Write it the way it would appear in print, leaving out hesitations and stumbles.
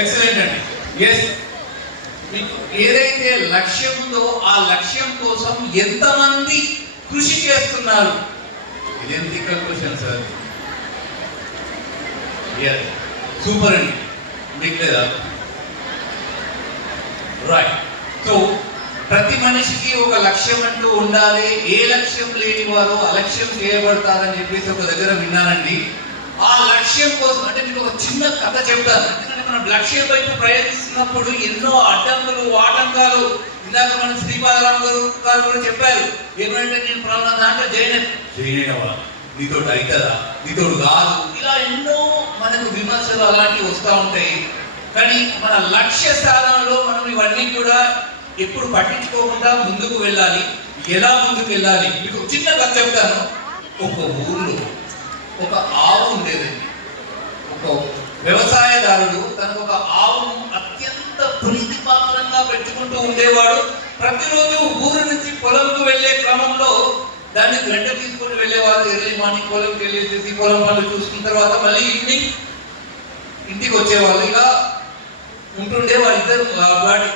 Excellent అండి. Yes, మీకు ఏదైతే లక్ష్యం ఉందో ఆ లక్ష్యం కోసం ఎంతమంది కృషి చేస్తున్నారు? ఇదేం దిక్కల క్వశ్చన్ సార్. సూపర్ అండి, మీకు లేదా? రైట్. సో ప్రతి మనిషికి ఒక లక్ష్యం అంటూ ఉండాలి. ఏ లక్ష్యం లేని వారు అలక్ష్యం చేయబడతారని చెప్పేసి ఒక దగ్గర విన్నానండి. ఆ లక్ష్యం కోసం అంటే మీకు ఒక చిన్న కథ చెప్తాను. ఎందుకంటే మనం లక్ష్యం వైపు ప్రయత్నిస్తున్నప్పుడు ఎన్నో అడ్డంకులు ఆటంకాలు, ఇందాక మన శ్రీపాదరావు గారు కూడా చెప్పారు. ఏమంటే నేను ప్రాణం దాంట్లో జైనవా, నీతో అవుతుందా, నీతో కాదు, ఇలా ఎన్నో మనకు విమర్శలు అలాంటివి వస్తూ ఉంటాయి. కానీ మన లక్ష్య స్థానంలో మనం ఇవన్నీ కూడా ఎప్పుడు పట్టించుకోకుండా ముందుకు వెళ్ళాలి. ఎలా ముందుకు వెళ్ళాలి? మీకు చిన్న కథ చెప్తాను. ఒక ఊర్లో ఒక ఆవు ఉండేదండి. ఒక వ్యవసాయదారుడు తనకు ఒక ఆవును అత్యంత ప్రీతిపాత్రంగా పెంచుకుంటూ ఉండేవాడు. ప్రతిరోజు ఊరు నుంచి పొలంకు వెళ్లే క్రమంలో దాన్ని గంట తీసుకుని వెళ్ళేవారు. ఎర్లీ మార్నింగ్ పొలంకి వెళ్ళేసి పొలం పనులు చూసుకున్న తర్వాత మళ్ళీ ఈవినింగ్ ఇంటికి వచ్చేవాళ్ళు. ఇలా ఉంటుండే వాళ్ళిద్దరు వాడి